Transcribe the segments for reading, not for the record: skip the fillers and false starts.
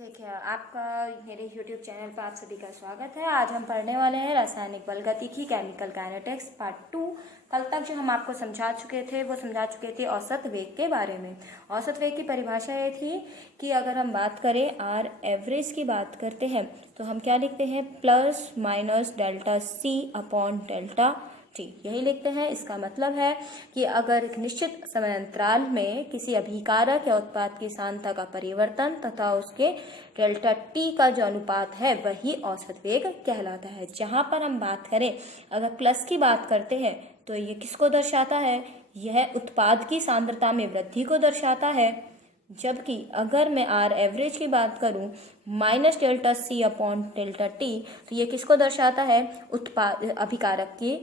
देखिए, आपका मेरे YouTube चैनल पर आप सभी का स्वागत है। आज हम पढ़ने वाले हैं रासायनिक बल गतिकी केमिकल काइनेटिक्स पार्ट 2। कल तक जो हम आपको समझा चुके थे वो समझा चुके थे औसत वेग के बारे में। औसत वेग की परिभाषा ये थी कि अगर हम बात करें आर एवरेज की बात करते हैं तो हम क्या लिखते हैं, plus minus delta C upon delta T, यही लिखते हैं। इसका मतलब है कि अगर एक निश्चित समय अंतराल में किसी अभिकारक या उत्पाद की सांद्रता का परिवर्तन तथा उसके डेल्टा टी का जो अनुपात है वही औसत वेग कहलाता है। जहां पर हम बात करें, अगर प्लस की बात करते हैं तो ये किसको दर्शाता है, यह उत्पाद की सांद्रता में वृद्धि को दर्शाता है। जबकि अगर मैं आर एवरेज की बात करूं minus delta C upon delta T, तो ये किसको दर्शाता है, उत्पाद अभिकारक की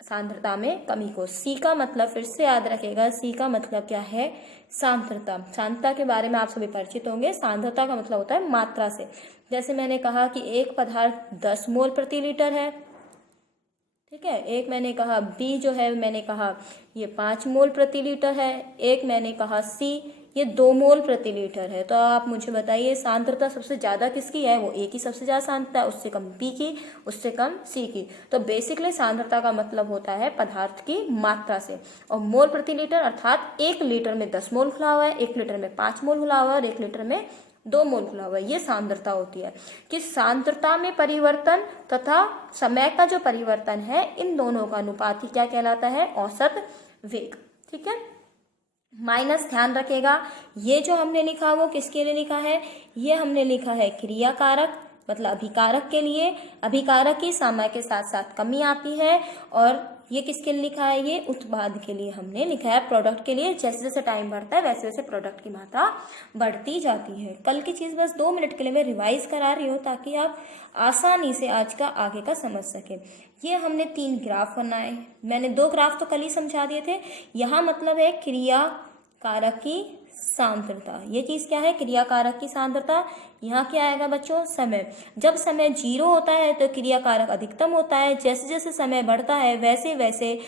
सांद्रता में कमी को। सी का मतलब फिर से याद रखेगा, सी का मतलब क्या है, सांद्रता। सांद्रता के बारे में आप सभी परिचित होंगे। सांद्रता का मतलब होता है मात्रा से। जैसे मैंने कहा कि एक पदार्थ 10 मोल प्रति लीटर है, ठीक है। एक मैंने कहा बी जो है, मैंने कहा ये 5 मोल प्रति लीटर है। एक मैंने कहा सी, ये 2 मोल प्रति लीटर है। तो आप मुझे बताइए सांद्रता सबसे ज़्यादा किसकी है, वो ए की सबसे ज़्यादा सांद्रता है, उससे कम बी की, उससे कम सी की। तो बेसिकली सांद्रता का मतलब होता है पदार्थ की मात्रा से। और मोल प्रति लीटर अर्थात 1 लीटर में 10 मोल खुला हुआ है, 1 लीटर में 5 मोल खुला हुआ है और 1 लीटर में 2 मोल खुला हुआ है। ये सांद्रता होती है कि सांद्रता में परिवर्तन तथा समय का जो परिवर्तन है, इन दोनों का अनुपात ही क्या कहलाता है, औसत वेग। ठीक है। माइनस ध्यान रखेगा, ये जो हमने लिखा वो किसके लिए लिखा है, ये हमने लिखा है क्रियाकारक मतलब अभिकारक के लिए। अभिकारक की समय के साथ साथ कमी आती है। और ये किसके लिए लिखा है, ये उत्पाद के लिए हमने लिखा है, प्रोडक्ट के लिए। जैसे जैसे टाइम बढ़ता है वैसे वैसे प्रोडक्ट की मात्रा बढ़ती जाती है। कल की चीज़ बस 2 मिनट के लिए मैं रिवाइज करा रही हूँ ताकि आप आसानी से आज का आगे का समझ सकें। ये हमने 3 ग्राफ बनाए, मैंने 2 ग्राफ तो कल ही समझा दिए थे। यहाँ मतलब है क्रिया कारक की सांद्रता। ये चीज़ क्या है, क्रिया कारक की सांद्रता। यहाँ क्या आएगा बच्चों, समय। जब समय 0 होता है तो क्रिया कारक अधिकतम होता है। जैसे जैसे समय बढ़ता है वैसे वैसे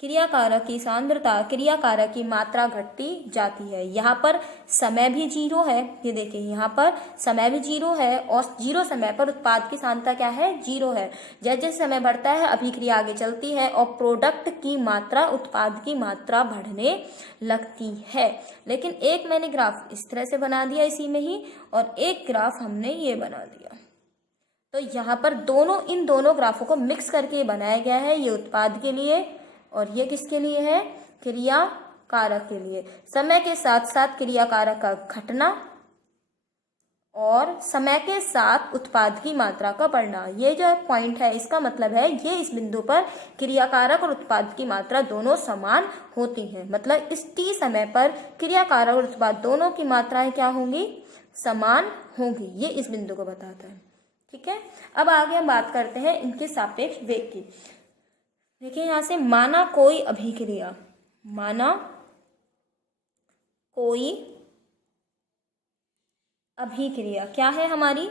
क्रिया कारक की सांद्रता, क्रिया कारक की मात्रा घटती जाती है। यहाँ पर समय भी 0 है, ये देखिए यहाँ पर समय भी 0 है और 0 समय पर उत्पाद की सांद्रता क्या है, 0 है। जैसे जैसे समय बढ़ता है अभिक्रिया आगे चलती है और प्रोडक्ट की मात्रा, उत्पाद की मात्रा बढ़ने लगती है। लेकिन एक मैंने ग्राफ इस तरह से बना दिया इसी में ही, और एक ग्राफ हमने ये बना दिया। तो यहाँ पर इन दोनों ग्राफों को मिक्स करके ये बनाया गया है। ये उत्पाद के लिए और ये किसके लिए है, क्रिया कारक के लिए। समय के साथ साथ क्रिया कारक का घटना और समय के साथ उत्पाद की मात्रा का बढ़ना, ये जो पॉइंट है इसका मतलब है ये इस बिंदु पर क्रिया कारक और उत्पाद की मात्रा दोनों समान होती हैं। मतलब इस टी समय पर क्रिया कारक और उत्पाद दोनों की मात्राएं क्या होंगी, समान होंगी। ये इस बिंदु को बताता है। ठीक है। अब आगे हम बात करते हैं इनके सापेक्ष वेग की। देखिए यहाँ से, माना कोई अभिक्रिया, माना कोई अभिक्रिया क्या है हमारी,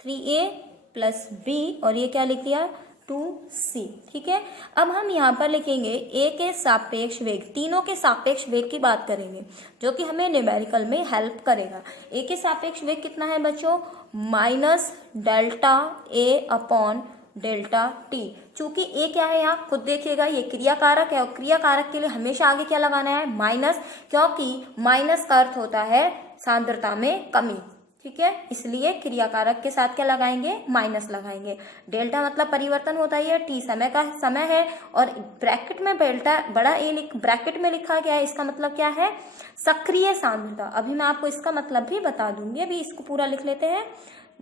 3a + b और ये क्या लिख दिया, 2c। ठीक है। अब हम यहाँ पर लिखेंगे a के सापेक्ष वेग, तीनों के सापेक्ष वेग की बात करेंगे जो कि हमें न्यूमेरिकल में हेल्प करेगा। a के सापेक्ष वेग कितना है बच्चों, minus delta a upon delta T. चूंकि ए क्या है, यहाँ खुद देखिएगा ये क्रिया कारक है और क्रिया कारक के लिए हमेशा आगे क्या लगाना है, माइनस, क्योंकि माइनस का अर्थ होता है सांद्रता में कमी। ठीक है। इसलिए क्रिया कारक के साथ क्या लगाएंगे, माइनस लगाएंगे। डेल्टा मतलब परिवर्तन होता है, टी समय का समय है और ब्रैकेट में डेल्टा बड़ा ए ब्रैकेट में लिखा गया है। इसका मतलब क्या है, सक्रिय सांद्रता। अभी मैं आपको इसका मतलब भी बता दूंगी, अभी इसको पूरा लिख लेते हैं।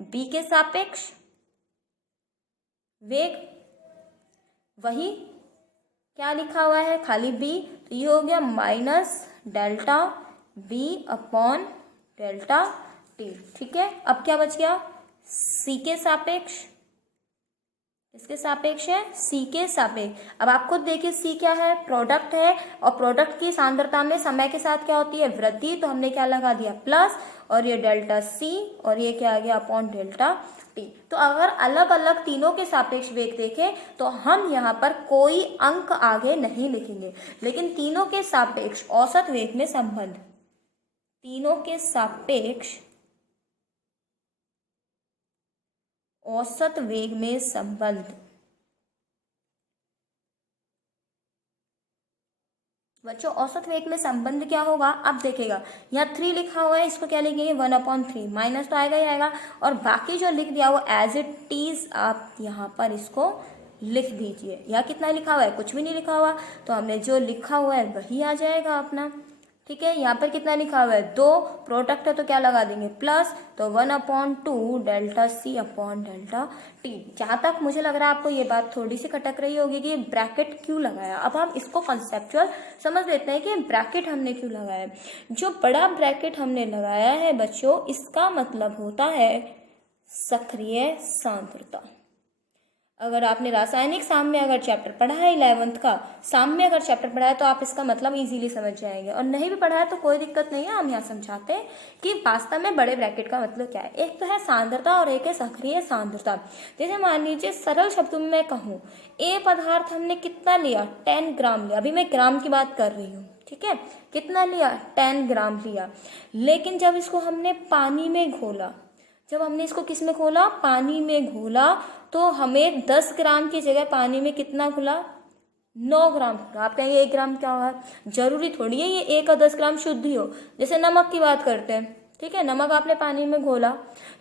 बी के सापेक्ष वेग, वही क्या लिखा हुआ है, खाली बी, तो ये हो गया minus delta B upon delta T. ठीक है। अब क्या बच गया, सी के सापेक्ष, इसके सापेक्ष है, सी के सापेक्ष। अब आप खुद देखिए सी क्या है, प्रोडक्ट है और प्रोडक्ट की सांद्रता में समय के साथ क्या होती है, वृद्धि। तो हमने क्या लगा दिया, प्लस, और ये डेल्टा सी और ये क्या आ गया, अपॉन डेल्टा टी। तो अगर अलग अलग तीनों के सापेक्ष वेग देखें तो हम यहाँ पर कोई अंक आगे नहीं लिखेंगे, लेकिन तीनों के सापेक्ष औसत वेग में संबंध, तीनों के सापेक्ष औसत वेग में संबंध। बच्चों औसत वेग में संबंध क्या होगा, अब देखिएगा यहाँ 3 लिखा हुआ है, इसको क्या लिखेंगे 1/3, माइनस तो आएगा ही आएगा, और बाकी जो लिख दिया वो एज इट इज आप यहाँ पर इसको लिख दीजिए। यहाँ कितना लिखा हुआ है, कुछ भी नहीं लिखा हुआ, तो हमने जो लिखा हुआ है वही आ जाएगा अपना। ठीक है, यहाँ पर कितना लिखा हुआ है 2, प्रोडक्ट है तो क्या लगा देंगे प्लस, तो 1/2 delta C upon delta T. जहाँ तक मुझे लग रहा है आपको ये बात थोड़ी सी खटक रही होगी कि ब्रैकेट क्यों लगाया। अब हम इसको कॉन्सेप्चुअल समझ लेते हैं कि ब्रैकेट हमने क्यों लगाया है। जो बड़ा ब्रैकेट हमने लगाया है बच्चों, इसका मतलब होता है सक्रिय सांद्रता। अगर आपने रासायनिक साम्य अगर चैप्टर पढ़ा है 11th का, साम्य अगर चैप्टर पढ़ा है तो आप इसका मतलब इजीली समझ जाएंगे, और नहीं भी पढ़ा है तो कोई दिक्कत नहीं है, हम यहाँ समझाते हैं कि वास्तव में बड़े ब्रैकेट का मतलब क्या है। एक तो है सांद्रता और एक है सक्रिय सांद्रता। जैसे मान लीजिए सरल शब्दों में मैं कहूँ, ए पदार्थ हमने कितना लिया 10 ग्राम लिया, अभी मैं ग्राम की बात कर रही हूँ, ठीक है, कितना लिया 10 ग्राम लिया, लेकिन जब इसको हमने पानी में घोला, जब हमने इसको किस में घोला, पानी में घोला, तो हमें 10 ग्राम की जगह पानी में कितना घुला 9 ग्राम घुला। आप कहेंगे 1 ग्राम क्या हुआ, जरूरी थोड़ी है ये 1 और 10 ग्राम शुद्ध ही हो। जैसे नमक की बात करते हैं, ठीक है, नमक आपने पानी में घोला,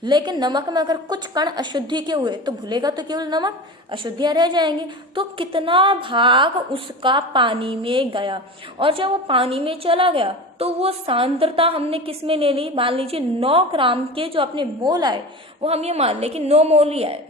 लेकिन नमक में अगर कुछ कण अशुद्धि के हुए तो घुलेगा तो केवल नमक, अशुद्धियां रह जाएंगी, तो कितना भाग उसका पानी में गया, और जब वो पानी में चला गया तो वो सांद्रता हमने किस में ले ली, मान लीजिए 9 ग्राम के जो अपने मोल आए वो हम ये मान लें कि 9 मोल ही आए,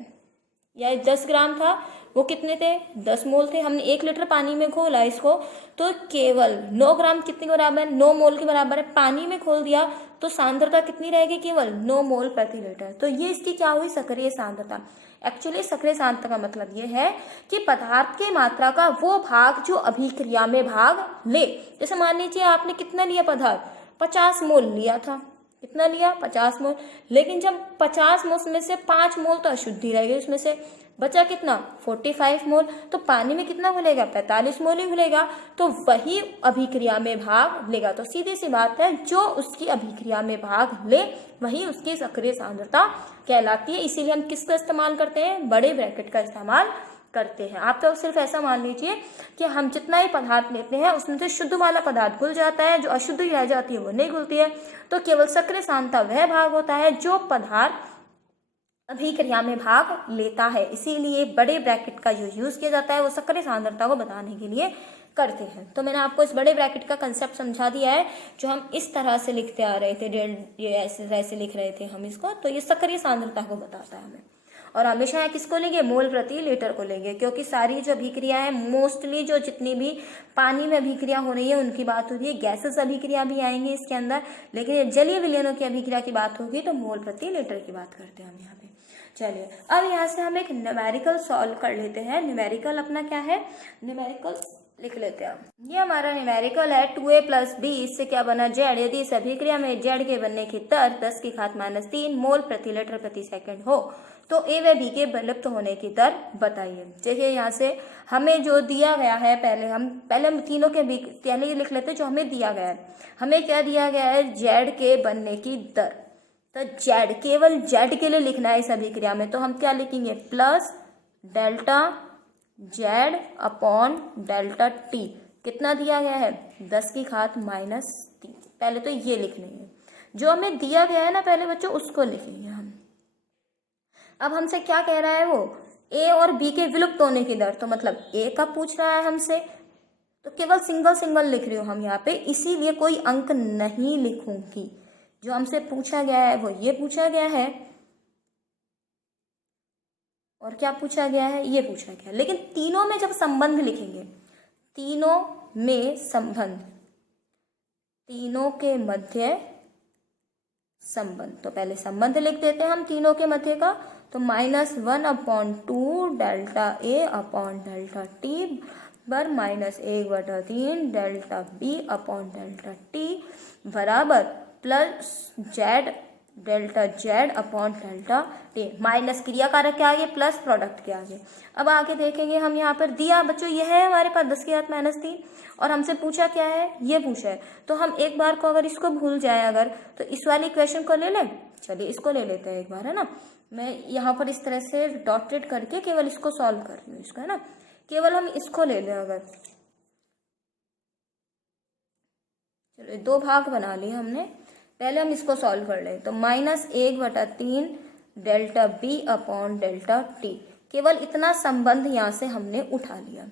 या 10 ग्राम था वो कितने थे 10 मोल थे, हमने 1 लीटर पानी में घोला इसको, तो केवल 9 ग्राम कितने के बराबर है, 9 मोल के बराबर है, पानी में घोल दिया तो सांद्रता कितनी रहेगी, केवल 9 मोल प्रति लीटर। तो ये इसकी क्या हुई, सक्रिय सांद्रता। एक्चुअली सक्रिय सांद्रता का मतलब ये है कि पदार्थ की मात्रा का वो भाग जो अभिक्रिया में भाग ले। जैसे मान लीजिए आपने कितना लिया पदार्थ, 50 मोल लिया था, कितना लिया 50 मोल, लेकिन जब 50 मोल में से 5 मोल तो अशुद्धि रह गई, उसमें से बचा कितना 45 मोल, तो पानी में कितना घुलेगा 45 मोल ही घुलेगा, तो वही अभिक्रिया में भाग लेगा। तो सीधी सी बात है, जो उसकी अभिक्रिया में भाग ले वही उसकी सक्रिय सांद्रता कहलाती है। इसीलिए हम किसका इस्तेमाल करते हैं, बड़े ब्रैकेट का इस्तेमाल करते हैं। आप तो सिर्फ ऐसा मान लीजिए कि हम जितना ही पदार्थ लेते हैं उसमें से शुद्ध वाला पदार्थ घुल जाता है, जो अशुद्ध रह जाती है वो नहीं घुलती है, तो केवल सक्रिय सांद्रता वह भाग होता है जो पदार्थ अभिक्रिया में भाग लेता है। इसीलिए बड़े ब्रैकेट का जो यूज किया जाता है वो सक्रिय सांद्रता को बताने के लिए करते हैं। तो मैंने आपको इस बड़े ब्रैकेट का कंसेप्ट समझा दिया है, जो हम इस तरह से लिखते आ रहे थे, ये ऐसे लिख रहे थे हम इसको, तो ये सक्रिय सांद्रता को बताता है हमें। और हमेशा यहाँ किसको लेंगे, मोल प्रति लीटर को लेंगे, क्योंकि सारी जो अभिक्रिया है मोस्टली जो जितनी भी पानी में अभिक्रिया हो रही है उनकी बात होती है, गैसेस अभिक्रिया भी आएंगी इसके अंदर, लेकिन जलीय विलयनों की अभिक्रिया की बात होगी तो मोल प्रति लीटर की बात करते हैं हम यहाँ पे। चलिए अब यहाँ से हम एक न्यूमेरिकल सॉल्व कर लेते हैं। न्यूमेरिकल अपना क्या है, न्यूमेरिकल लिख लेते हैं। ये हमारा न्यूमेरिकल है 2a + b, इससे क्या बना जेड। यदि इस अभिक्रिया में जेड के बनने की दर 10⁻³ मोल प्रति लीटर प्रति सेकंड हो तो ए व बी के विलुप्त होने की दर बताइए। देखिए यहाँ से हमें जो दिया गया है, पहले हम तीनों के भी पहले ये लिख लेते हैं जो हमें दिया गया है। हमें क्या दिया गया है, जेड के बनने की दर, तो जेड केवल जेड के लिए लिखना है इस अभिक्रिया में, तो हम क्या लिखेंगे plus delta Z upon delta T. कितना दिया गया है 10⁻³ पहले तो ये लिखने है, जो हमें दिया गया है ना पहले बच्चों उसको लिखेंगे हम। अब हमसे क्या कह रहा है वो, ए और बी के विलुप्त होने की दर, तो मतलब ए का पूछ रहा है हमसे, तो केवल सिंगल लिख रही हूँ हम यहाँ पे, इसीलिए कोई अंक नहीं लिखूंगी। जो हमसे पूछा गया है वो ये पूछा गया है, और क्या पूछा गया है, ये पूछा गया है। लेकिन तीनों में जब संबंध लिखेंगे, तीनों में संबंध, तीनों के मध्य संबंध, तो पहले संबंध लिख देते हैं हम तीनों के मध्य का, तो -1/2 delta A upon delta T बर -1/3 delta B upon delta T बराबर plus Z delta Z upon delta T. Minus क्रिया कारक के आगे प्लस प्रोडक्ट के आगे। अब आगे देखेंगे हम यहाँ पर दिया बच्चों ये है हमारे पास 10⁻³ और हमसे पूछा क्या है, ये पूछा है। तो हम एक बार को अगर इसको भूल जाए अगर, तो इस वाली इक्वेशन को ले लें। चलिए इसको ले लेते हैं एक बार, है ना। मैं यहाँ पर इस तरह से डॉटेड करके केवल इसको सॉल्व कर रही हूँ इसका, है ना। केवल हम इसको ले लें अगर, चलो 2 भाग बना लिए हमने। पहले हम इसको सॉल्व कर लें तो -1/3 delta B upon delta T. केवल इतना संबंध यहाँ से हमने उठा लिया।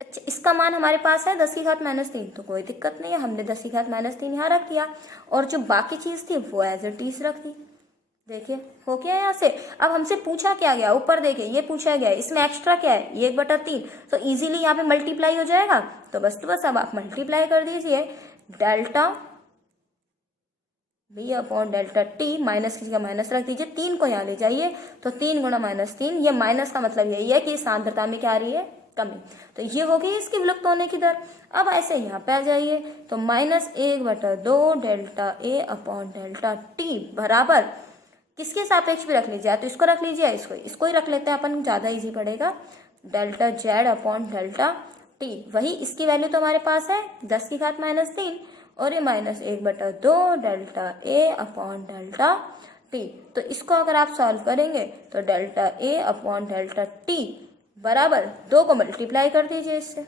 अच्छा, इसका मान हमारे पास है 10⁻³ तो कोई दिक्कत नहीं है, हमने 10⁻³ यहाँ रख दिया और जो बाकी चीज थी वो एज इट इज रख दी। देखिए हो गया यहाँ से। अब हमसे पूछा क्या गया, ऊपर देखिए ये पूछा गया, इसमें एक्स्ट्रा क्या है, 1/3 तो इजीली यहाँ पे मल्टीप्लाई हो जाएगा। तो बस अब आप मल्टीप्लाई कर दीजिए delta B upon delta T, minus किसी का माइनस रख दीजिए, 3 को यहाँ ले जाइए तो 3 गुणा -3, ये माइनस का मतलब यही है कि सांद्रता में क्या आ रही है, कमी। तो ये हो गई इसकी विलुप्त होने की दर। अब ऐसे यहाँ पे आ जाइए तो -1/2 delta A upon delta T बराबर किसके सापेक्ष भी रख लीजिए, तो इसको रख लीजिए, इसको ही रख लेते हैं अपन, ज़्यादा इजी पड़ेगा। Delta Z upon delta T, वही इसकी वैल्यू तो हमारे पास है 10⁻³ और ये -1/2 delta A upon delta T. तो इसको अगर आप सॉल्व करेंगे तो delta A upon delta T बराबर 2 को मल्टीप्लाई कर दीजिए इससे,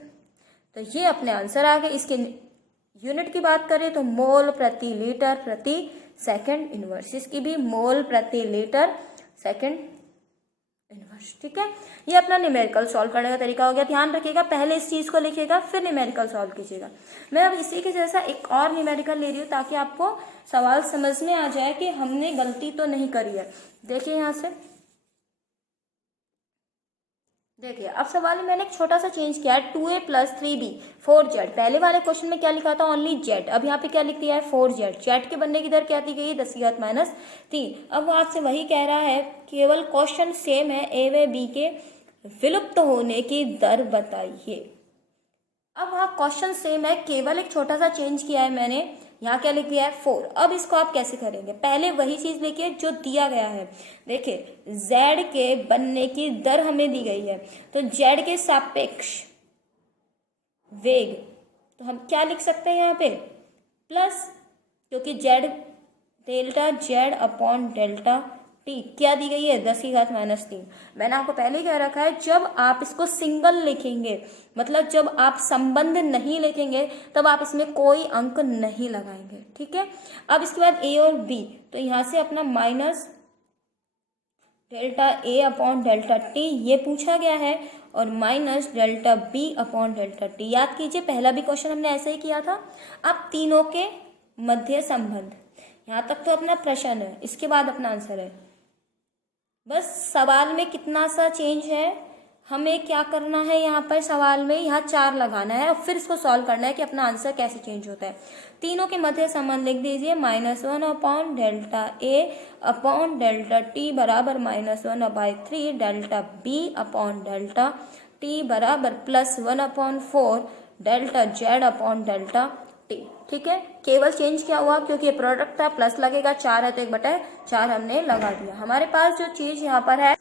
तो ये अपने आंसर आ गए। इसके यूनिट की बात करें तो मोल प्रति लीटर प्रति सेकंड इनवर्स, इसकी भी मोल प्रति लीटर सेकंड इनवर्स। ठीक है, ये अपना न्यूमेरिकल सॉल्व करने का तरीका हो गया। ध्यान रखिएगा पहले इस चीज को लिखिएगा फिर न्यूमेरिकल सॉल्व कीजिएगा। मैं अब इसी के जैसा एक और न्यूमेरिकल ले रही हूँ ताकि आपको सवाल समझ में आ जाए कि हमने गलती तो नहीं करी है। देखिए यहाँ से, देखिए अब सवाल में मैंने एक छोटा सा चेंज किया है, 2a + 3b 4z। पहले वाले क्वेश्चन में क्या लिखा था, ओनली z, अब यहाँ पे क्या लिख दिया है 4z। z के बनने की दर क्या दी गई है 10⁻3। अब वो आपसे वही कह रहा है, केवल क्वेश्चन सेम है, a व b के विलुप्त होने की दर बताइए। अब वहाँ क्वेश्चन सेम है, केवल एक छोटा सा चेंज किया है मैंने, यहाँ क्या लिख दिया है 4। अब इसको आप कैसे करेंगे, पहले वही चीज लिखिए जो दिया गया है। देखिए z के बनने की दर हमें दी गई है, तो z के सापेक्ष वेग, तो हम क्या लिख सकते हैं यहाँ पे प्लस, क्योंकि z delta z upon delta T क्या दी गई है 10⁻3। मैंने आपको पहले कह रखा है जब आप इसको सिंगल लिखेंगे, मतलब जब आप संबंध नहीं लिखेंगे तब आप इसमें कोई अंक नहीं लगाएंगे। ठीक है, अब इसके बाद a और b, तो यहाँ से अपना minus delta a upon delta T ये पूछा गया है और minus delta b upon delta T. याद कीजिए पहला भी क्वेश्चन हमने ऐसे ही किया था। अब तीनों के मध्य संबंध, यहाँ तक तो अपना प्रश्न है, इसके बाद अपना आंसर है। बस सवाल में कितना सा चेंज है, हमें क्या करना है यहाँ पर सवाल में, यहाँ 4 लगाना है और फिर इसको सॉल्व करना है कि अपना आंसर कैसे चेंज होता है। तीनों के मध्य संबंध लिख दीजिए, -1 upon delta A upon delta T बराबर -1/3 delta B upon delta T बराबर +1/4 delta Z upon delta T. ठीक है, केवल चेंज क्या हुआ, क्योंकि ये प्रोडक्ट था, प्लस लगेगा, 4 है तो 1/4 हमने लगा दिया। हमारे पास जो चीज यहाँ पर है,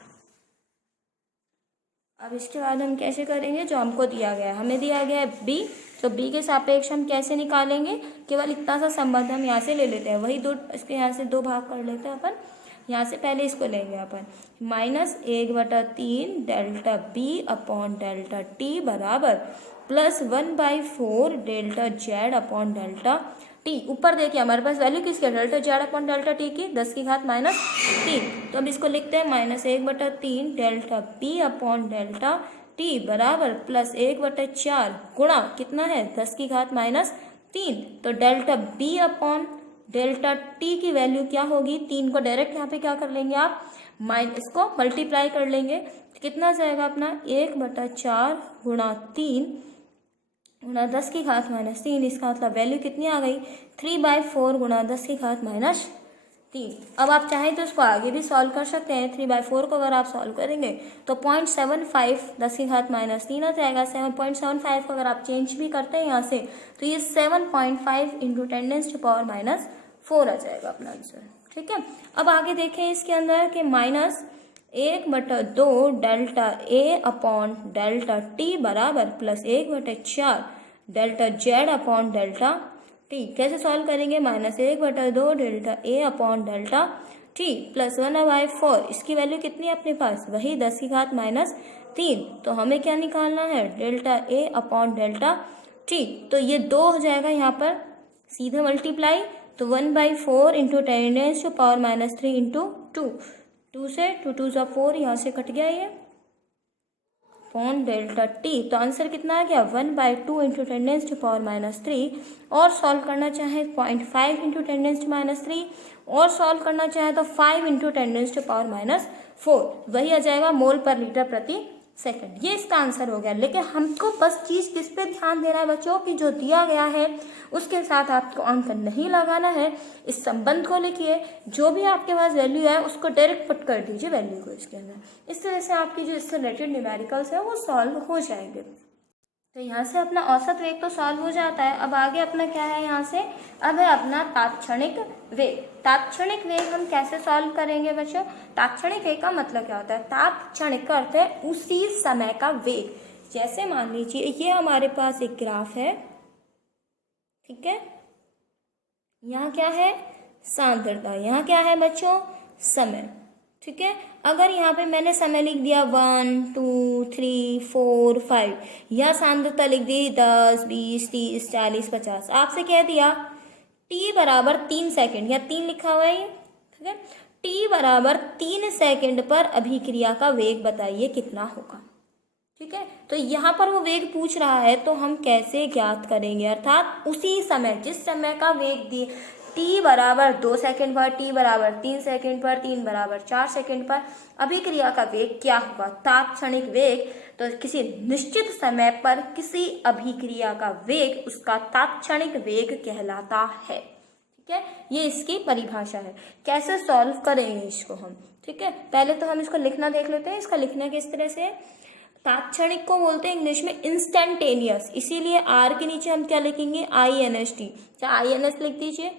अब इसके बाद हम कैसे करेंगे, जो हमको दिया गया है, हमें दिया गया है b, तो b के सापेक्ष हम कैसे निकालेंगे, केवल इतना सा संबंध हम यहाँ से ले लेते हैं, वही 2, इसके यहाँ से 2 भाग कर लेते हैं अपन। यहाँ से पहले इसको लेंगे अपन, -1/3 delta b upon delta T बराबर +1/4 delta Z upon delta T. ऊपर देखिए हमारे पास वैल्यू किसकी, delta Z upon delta T की 10⁻3। तो अब इसको लिखते हैं -1/3 delta B upon delta T बराबर +1/4 गुणा कितना है 10⁻3। तो delta B upon delta T की वैल्यू क्या होगी, 3 को डायरेक्ट यहाँ पे क्या कर लेंगे आप, इसको मल्टीप्लाई कर लेंगे, तो कितना जाएगा अपना 1/4 गुणा 3 गुणा 10⁻3। इसका मतलब वैल्यू कितनी आ गई 3/4 गुणा 10⁻3। अब आप चाहें तो इसको आगे भी सॉल्व कर सकते हैं। 3/4 को अगर आप सॉल्व करेंगे तो 0.75 10⁻3 आ जाएगा। 7.75 को अगर आप चेंज भी करते हैं यहाँ से तो ये 7.5 × 10⁻⁴ आ जाएगा अपना आंसर। ठीक है। अब आगे देखें इसके अंदर कि -1/2 delta A upon delta T बराबर +1/4 delta Z upon delta T. कैसे सॉल्व करेंगे? -1/2 delta A upon delta T plus 1/4, इसकी वैल्यू कितनी है अपने पास? वही 10⁻³ तो हमें क्या निकालना है? Delta A upon delta T. तो ये 2 हो जाएगा यहाँ पर सीधे मल्टीप्लाई, तो 1/4 इंटू 10⁻³ इंटू 2, 2 से 2 2 ज़ा 4, यहाँ से कट गया ये अपॉन डेल्टा टी। तो आंसर कितना आ गया? 1/2 इंटू 10⁻³ और सॉल्व करना चाहे 0.5 इंटू 10⁻³ और सॉल्व करना चाहे तो 5 इंटू 10⁻⁴, वही आ जाएगा मोल पर लीटर प्रति सेकंड। ये इसका आंसर हो गया। लेकिन हमको बस चीज़ किस पे ध्यान देना है बच्चों कि जो दिया गया है उसके साथ आपको अंक नहीं लगाना है। इस संबंध को लिखिए, जो भी आपके पास वैल्यू है उसको डायरेक्ट पुट कर दीजिए वैल्यू को इसके अंदर। इस तरह से आपकी जो इससे रिलेटेड न्यूमेरिकल्स है वो सॉल्व हो जाएंगे। तो यहाँ से अपना औसत वेग तो सॉल्व हो जाता है। अब आगे अपना क्या है यहाँ से? अब है अपना तात्क्षणिक वेग। तात्क्षणिक वेग हम कैसे सॉल्व करेंगे बच्चों? तात्क्षणिक वेग का मतलब क्या होता है? तात्क्षणिक का अर्थ है उसी समय का वेग। जैसे मान लीजिए ये हमारे पास एक ग्राफ है, ठीक है, यहाँ क्या है? सांद्रता। यहाँ क्या है बच्चों? समय, ठीक है। अगर यहाँ पे मैंने समय लिख दिया 1 2 3 4 5, यह सांद्रता लिख दी 10 20 30 40 50, आपसे कह दिया t बराबर 3 सेकंड, या 3 लिखा हुआ है ये, ठीक है। t बराबर 3 सेकंड पर अभिक्रिया का वेग बताइए कितना होगा, ठीक है। तो यहाँ पर वो वेग पूछ रहा है तो हम कैसे ज्ञात करेंगे? अर्थात उसी समय, जिस समय का वेग दिए, t बराबर 2 सेकंड पर, t बराबर 3 सेकंड पर, 3 बराबर 4 सेकंड पर अभिक्रिया का वेग क्या होगा? तात्क्षणिक वेग। तो किसी निश्चित समय पर किसी अभिक्रिया का वेग उसका तात्क्षणिक वेग कहलाता है, ठीक है। ये इसकी परिभाषा है। कैसे सॉल्व करेंगे इसको हम, ठीक है। पहले तो हम इसको लिखना देख लेते हैं। इसका लिखना किस तरह से? तात्क्षणिक को बोलते हैं इंग्लिश में इंस्टेंटेनियस, इसीलिए आर के नीचे हम क्या लिखेंगे? INST, चाहे INS लिख दीजिए,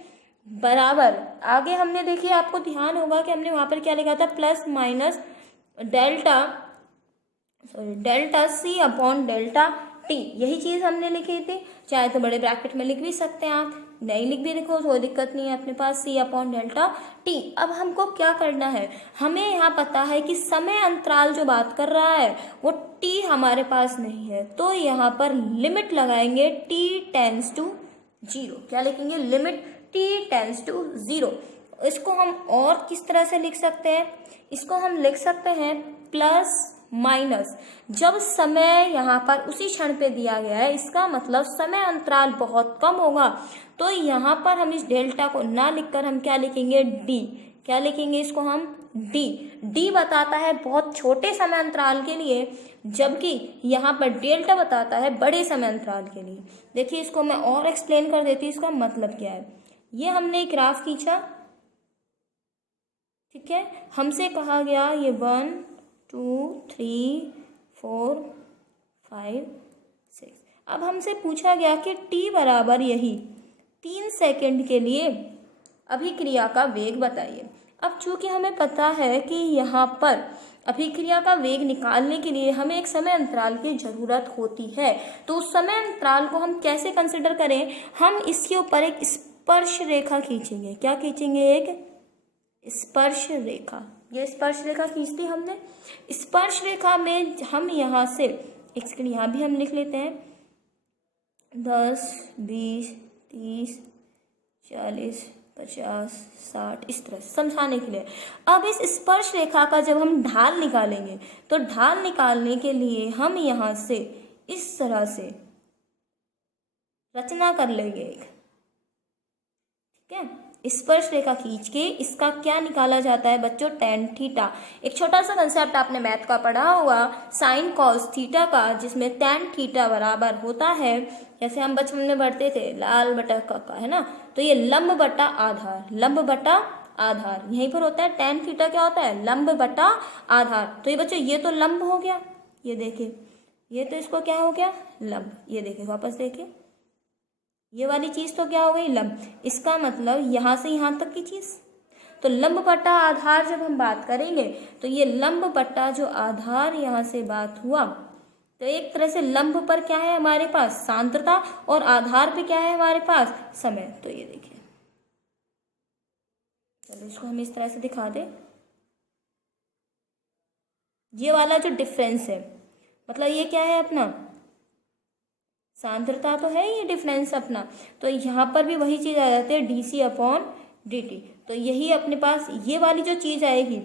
बराबर। आगे हमने देखिए, आपको ध्यान होगा कि हमने वहां पर क्या लिखा था? Plus minus delta C upon delta T, यही चीज हमने लिखी थी। चाहे तो बड़े ब्रैकेट में लिख भी सकते हैं आप, नहीं लिख भी लिखो कोई दिक्कत नहीं है अपने पास, C अपॉन डेल्टा T। अब हमको क्या करना है? हमें यहाँ पता है कि समय अंतराल जो बात कर रहा है वो T हमारे पास नहीं है, तो यहाँ पर लिमिट लगाएंगे T टेंड्स टू 0। क्या लिखेंगे? Limit T tends to 0। इसको हम और किस तरह से लिख सकते हैं? इसको हम लिख सकते हैं प्लस माइनस। जब समय यहाँ पर उसी क्षण पे दिया गया है, इसका मतलब समय अंतराल बहुत कम होगा, तो यहाँ पर हम इस डेल्टा को ना लिखकर हम क्या लिखेंगे? D। क्या लिखेंगे इसको हम? D। D बताता है बहुत छोटे समय अंतराल के लिए, जबकि यहाँ पर डेल्टा बताता है बड़े समय अंतराल के लिए। देखिए इसको मैं और एक्सप्लेन कर देती हूँ, इसका मतलब क्या है। ये हमने एक ग्राफ खींचा, ठीक है, हमसे कहा गया ये 1 2 3 4 5 6। अब हमसे पूछा गया कि t बराबर यही 3 सेकंड के लिए अभिक्रिया का वेग बताइए। अब चूंकि हमें पता है कि यहाँ पर अभिक्रिया का वेग निकालने के लिए हमें एक समय अंतराल की जरूरत होती है, तो उस समय अंतराल को हम कैसे कंसिडर करें? हम इसके ऊपर एक स्पर्श रेखा खींचेंगे। क्या खींचेंगे? एक स्पर्श रेखा। ये स्पर्श रेखा खींच दी हमने। स्पर्श रेखा में हम यहाँ से एक सेकंड यहाँ भी हम लिख लेते हैं 10 20 30 40 50 60, इस तरह से समझाने के लिए। अब इस स्पर्श रेखा का जब हम ढाल निकालेंगे, तो ढाल निकालने के लिए हम यहाँ से इस तरह से रचना कर लेंगे एक, ठीक है। स्पर्श रेखा खींच के इसका क्या निकाला जाता है बच्चों? tan theta. एक छोटा सा कंसेप्ट आपने मैथ का पढ़ा होगा, साइन कॉस थीटा का, जिसमें tan थीटा बराबर होता है, जैसे हम बचपन में पढ़ते थे लाल बटा काका, है ना, तो ये लंब बटा आधार, लंब बटा आधार यहीं पर होता है। tan थीटा क्या होता है? लंब बटा आधार। तो ये बच्चों ये तो लंब हो गया, ये देखिए, ये तो इसको क्या हो गया? लंब। ये देखिए वापस देखिए, ये वाली चीज तो क्या हो गई? लंब। इसका मतलब यहाँ से यहाँ तक की चीज, तो लंब बटा आधार जब हम बात करेंगे तो ये लंब बटा जो आधार यहाँ से बात हुआ, तो एक तरह से लंब पर क्या है हमारे पास सांद्रता और आधार पे क्या है हमारे पास समय। तो ये देखिए, चलो इसको हम इस तरह से दिखा दें। ये वाला जो डिफरेंस है मतलब ये क्या है अपना सांद्रता तो है ये डिफरेंस अपना, तो यहाँ पर भी वही चीज़ आ जाती है dc अपॉन dt। तो यही अपने पास ये वाली जो चीज़ आएगी,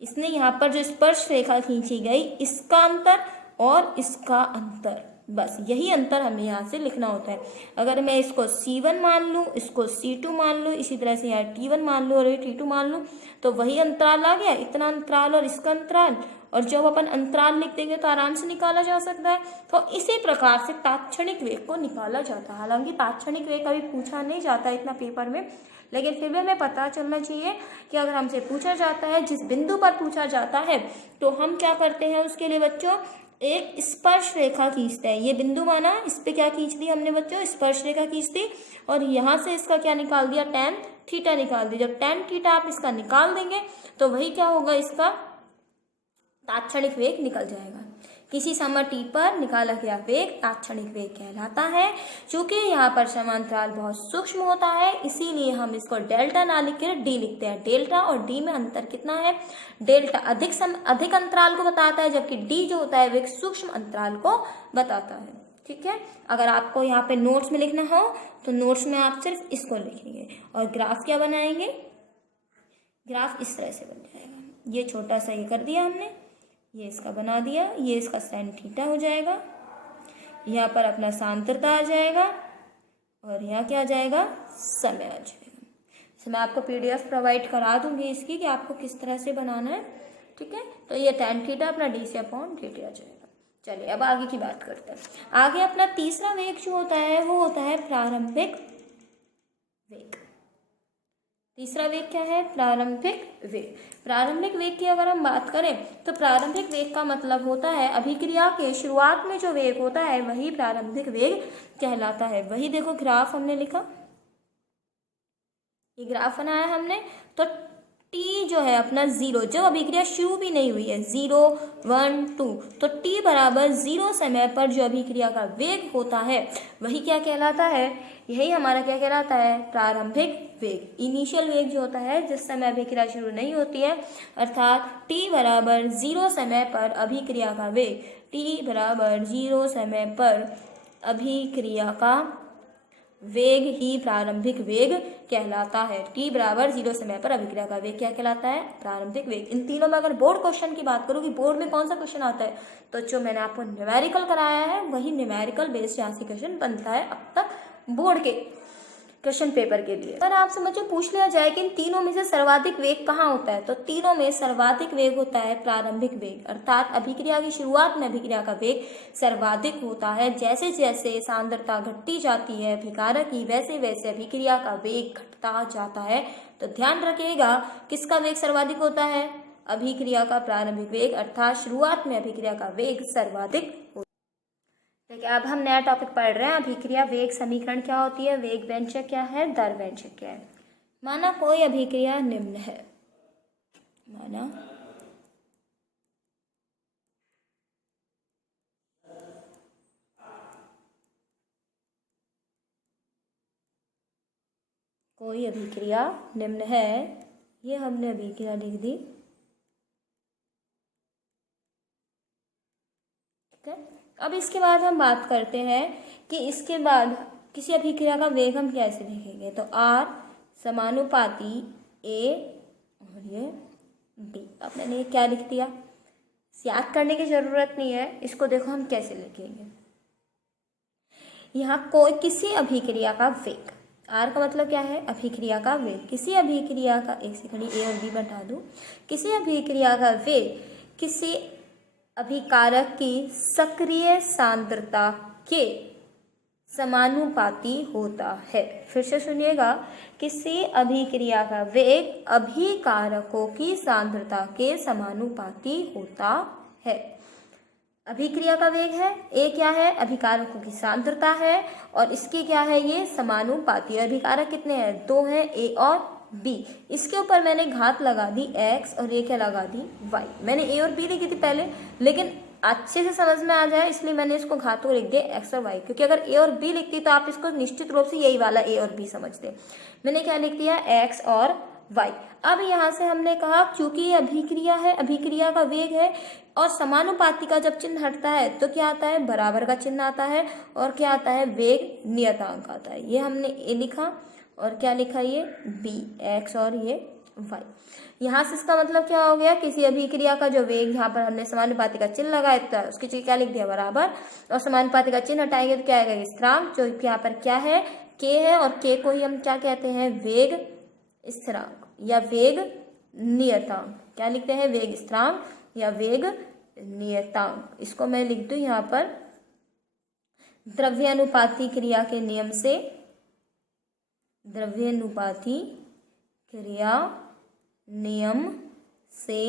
इसने यहाँ पर जो स्पर्श रेखा खींची गई इसका अंतर और इसका अंतर, बस यही अंतर हमें यहाँ से लिखना होता है। अगर मैं इसको C1 मान लूँ, इसको C2 मान लूँ, इसी तरह से यहाँ T1 मान लूँ और ये T2 मान लूँ, तो वही अंतराल आ गया, इतना अंतराल और इसका अंतराल, और जब अपन अंतराल लिख देंगे तो आराम से निकाला जा सकता है। तो इसी प्रकार से तात्क्षणिक वेग को निकाला जाता है। हालांकि तात्क्षणिक वेग कभी पूछा नहीं जाता इतना पेपर में, लेकिन फिर भी हमें पता चलना चाहिए कि अगर हमसे पूछा जाता है, जिस बिंदु पर पूछा जाता है, तो हम क्या करते हैं उसके लिए बच्चों एक स्पर्श रेखा खींचते हैं। ये बिंदु माना, इस पे क्या खींच दी हमने बच्चों स्पर्श रेखा खींच दी, और यहाँ से इसका क्या निकाल दिया tan थीटा निकाल दिया। जब tan थीटा आप इसका निकाल देंगे तो वही क्या होगा इसका तात्क्षणिक वेग निकल जाएगा। किसी समय t पर निकाला गया वेग तात्क्षणिक वेग कहलाता है। चूंकि यहाँ पर समांतराल बहुत सूक्ष्म होता है इसीलिए हम इसको डेल्टा ना लिख कर d लिखते हैं। डेल्टा और d में अंतर कितना है, डेल्टा अधिक अंतराल को बताता है, जबकि d जो होता है वेग सूक्ष्म अंतराल को बताता है। ठीक है, अगर आपको यहाँ पे नोट्स में लिखना हो तो नोट्स में आप सिर्फ इसको लिखेंगे और ग्राफ क्या बनाएंगे, ग्राफ इस तरह से बन जाएगा। ये छोटा सा ये कर दिया हमने, ये इसका बना दिया, ये इसका साइन थीटा हो जाएगा, यहाँ पर अपना सांद्रता आ जाएगा और यहाँ क्या आ जाएगा समय आ जाएगा। तो मैं आपको PDF प्रोवाइड करा दूंगी इसकी कि आपको किस तरह से बनाना है। ठीक है, तो ये tan थीटा अपना dc अपॉन dt आ जाएगा। चलिए अब आगे की बात करते हैं। आगे अपना तीसरा वेग जो होता है वो होता है प्रारंभिक वेग। तीसरा वेग क्या है, प्रारंभिक वेग। प्रारंभिक वेग की अगर हम बात करें तो प्रारंभिक वेग का मतलब होता है अभिक्रिया के शुरुआत में जो वेग होता है वही प्रारंभिक वेग कहलाता है। वही देखो ग्राफ हमने लिखा, ये ग्राफ बनाया हमने, तो t जो है अपना 0, जब अभिक्रिया शुरू भी नहीं हुई है 0 1 2, तो t बराबर 0 समय पर जो अभिक्रिया का वेग होता है वही क्या कहलाता है, यही हमारा क्या कहलाता है प्रारंभिक वेग। इनिशियल वेग जो होता है जिस समय अभिक्रिया शुरू नहीं होती है, अर्थात t बराबर 0 समय पर अभिक्रिया का वेग, t बराबर 0 समय पर अभिक्रिया का वेग ही प्रारंभिक वेग कहलाता है। t बराबर 0 समय पर अभिक्रिया का वेग क्या कहलाता है, प्रारंभिक वेग। इन तीनों में अगर बोर्ड क्वेश्चन की बात करूँ कि बोर्ड में कौन सा क्वेश्चन आता है, तो जो मैंने आपको न्यूमेरिकल कराया है वही न्यूमेरिकल बेस्ड यहाँ से क्वेश्चन बनता है अब तक बोर्ड के क्वेश्चन पेपर के लिए। अगर आपसे मुझे पूछ लिया जाए कि इन तीनों में से सर्वाधिक वेग कहाँ होता है, तो तीनों में सर्वाधिक वेग होता है प्रारंभिक वेग, अर्थात अभिक्रिया की शुरुआत में अभिक्रिया का वेग सर्वाधिक होता है। जैसे जैसे सांद्रता घटती जाती है अभिकारक की, वैसे वैसे अभिक्रिया का वेग घटता जाता है। तो ध्यान रखिएगा किसका वेग सर्वाधिक होता है, अभिक्रिया का प्रारंभिक वेग, अर्थात शुरुआत में अभिक्रिया का वेग सर्वाधिक होता है। देखिए अब हम नया टॉपिक पढ़ रहे हैं, अभिक्रिया वेग समीकरण क्या होती है, वेग व्यंजक क्या है, दर व्यंजक क्या है। माना कोई अभिक्रिया निम्न है, माना कोई अभिक्रिया निम्न है, ये हमने अभिक्रिया लिख दी। ठीक है, अब इसके बाद हम बात करते हैं कि इसके बाद किसी अभिक्रिया का वेग हम कैसे लिखेंगे। तो R समानुपाती A और ये D। अब मैंने ये क्या लिख दिया, याद करने की ज़रूरत नहीं है, इसको देखो हम कैसे लिखेंगे। यहाँ कोई किसी अभिक्रिया का वेग, R का मतलब क्या है अभिक्रिया का वेग, किसी अभिक्रिया का, एक सेकंड A और B बता दूँ, किसी अभिक्रिया का वेग किसी अभिकारक की सक्रिय सांद्रता के समानुपाती होता है। फिर से सुनिएगा, किसी अभिक्रिया का वेग अभिकारकों की सांद्रता के समानुपाती होता है। अभिक्रिया का वेग है, ए क्या है अभिकारकों की सांद्रता है, और इसकी क्या है ये समानुपाती। अभिकारक कितने हैं, 2 हैं, ए और बी। इसके ऊपर मैंने घात लगा दी x और ये क्या लगा दी y। मैंने a और b लिखी थी पहले, लेकिन अच्छे से समझ में आ जाए इसलिए मैंने इसको घातों लिख दिया x और y, क्योंकि अगर a और b लिखती तो आप इसको निश्चित रूप से यही वाला a और b समझते। मैंने क्या लिख दिया x और y। अब यहाँ से हमने कहा क्योंकि ये अभिक्रिया है, अभिक्रिया का वेग है और समानुपाती का जब चिन्ह हटता है तो क्या आता है, बराबर का चिन्ह आता है और क्या आता है, वेग नियतांक आता है। ये हमने a लिखा और क्या लिखा, ये b, x और ये y। यहाँ से इसका मतलब क्या हो गया, किसी अभिक्रिया का जो वेग, यहाँ पर हमने समानुपाती का चिन्ह लगाया तो उसकी जगह क्या लिख दिया, बराबर, और समानुपाती का चिन्ह हटाएंगे तो क्या आएगा, स्थिरांक, जो यहाँ पर क्या है, k है, और k को ही हम क्या कहते हैं, वेग स्थिरांक या वेग नियतांक। क्या लिखते हैं, वेग स्थिरांक या वेग नियतांक। इसको मैं लिख दूं यहाँ पर, द्रव्यानुपाती क्रिया के नियम से, द्रव्यानुपाती क्रिया नियम से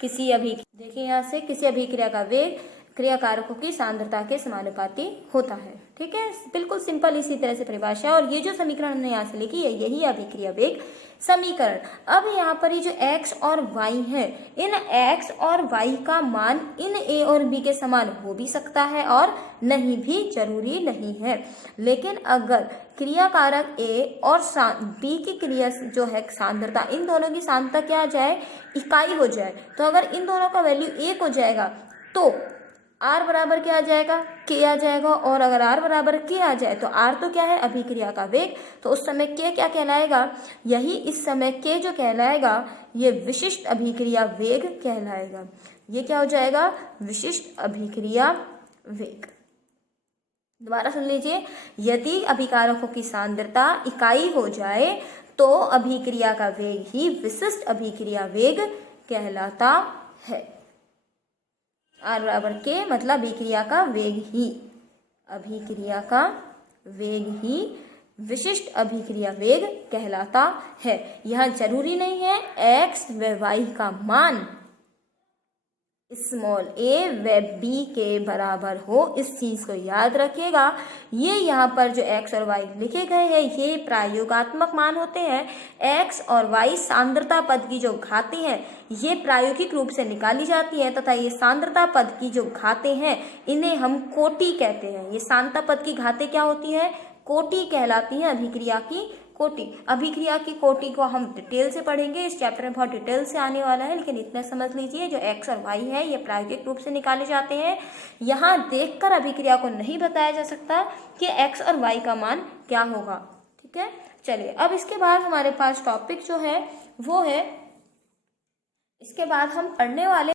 देखिए यहाँ से किसी अभिक्रिया का वेग क्रिया कारकों की सांद्रता के समानुपाती होता है। ठीक है, बिल्कुल सिंपल इसी तरह से परिभाषा। और ये जो समीकरण हमने यहाँ से लिखी है यही अभिक्रिया वेग समीकरण। अब यहाँ पर ये जो x और y है, इन x और y का मान इन a और b के समान हो भी सकता है और नहीं भी, जरूरी नहीं है। लेकिन अगर क्रिया कारक a और b की क्रिया जो है सांद्रता, इन दोनों की सांद्रता क्या आ जाए, इकाई हो जाए, तो अगर इन दोनों का वैल्यू 1 हो जाएगा तो r बराबर क्या आ जाएगा, k आ जाएगा। और अगर r बराबर k आ जाए तो r तो क्या है, अभिक्रिया का वेग, तो उस समय k क्या कहलाएगा, यही इस समय k जो कहलाएगा ये विशिष्ट अभिक्रिया वेग कहलाएगा। ये क्या हो जाएगा, विशिष्ट अभिक्रिया वेग। दोबारा सुन लीजिए, यदि अभिकारकों की सांद्रता इकाई हो जाए तो अभिक्रिया का वेग ही विशिष्ट अभिक्रिया वेग कहलाता है। r बराबर k मतलब अभिक्रिया का वेग ही, अभिक्रिया का वेग ही विशिष्ट अभिक्रिया वेग कहलाता है। यह जरूरी नहीं है x व y का मान स्मॉल a व b के बराबर हो, इस चीज को याद रखिएगा। ये यहाँ पर जो x और y लिखे गए हैं ये प्रायोगात्मक मान होते हैं। x और y सांद्रता पद की जो घातें हैं ये प्रायोगिक रूप से निकाली जाती है, तथा ये सांद्रता पद की जो घातें हैं इन्हें हम कोटि कहते हैं। ये सांद्रता पद की घातें क्या होती है, कोटि कहलाती हैं, अभिक्रिया की कोटि। अभिक्रिया की कोटि को हम डिटेल से पढ़ेंगे, इस चैप्टर में बहुत डिटेल से आने वाला है, लेकिन इतना समझ लीजिए जो x और y है ये प्रायोगिक रूप से निकाले जाते हैं। यहाँ देखकर अभिक्रिया को नहीं बताया जा सकता कि x और y का मान क्या होगा। ठीक है, चलिए अब इसके बाद हमारे पास टॉपिक जो है वो है, इसके बाद हम पढ़ने वाले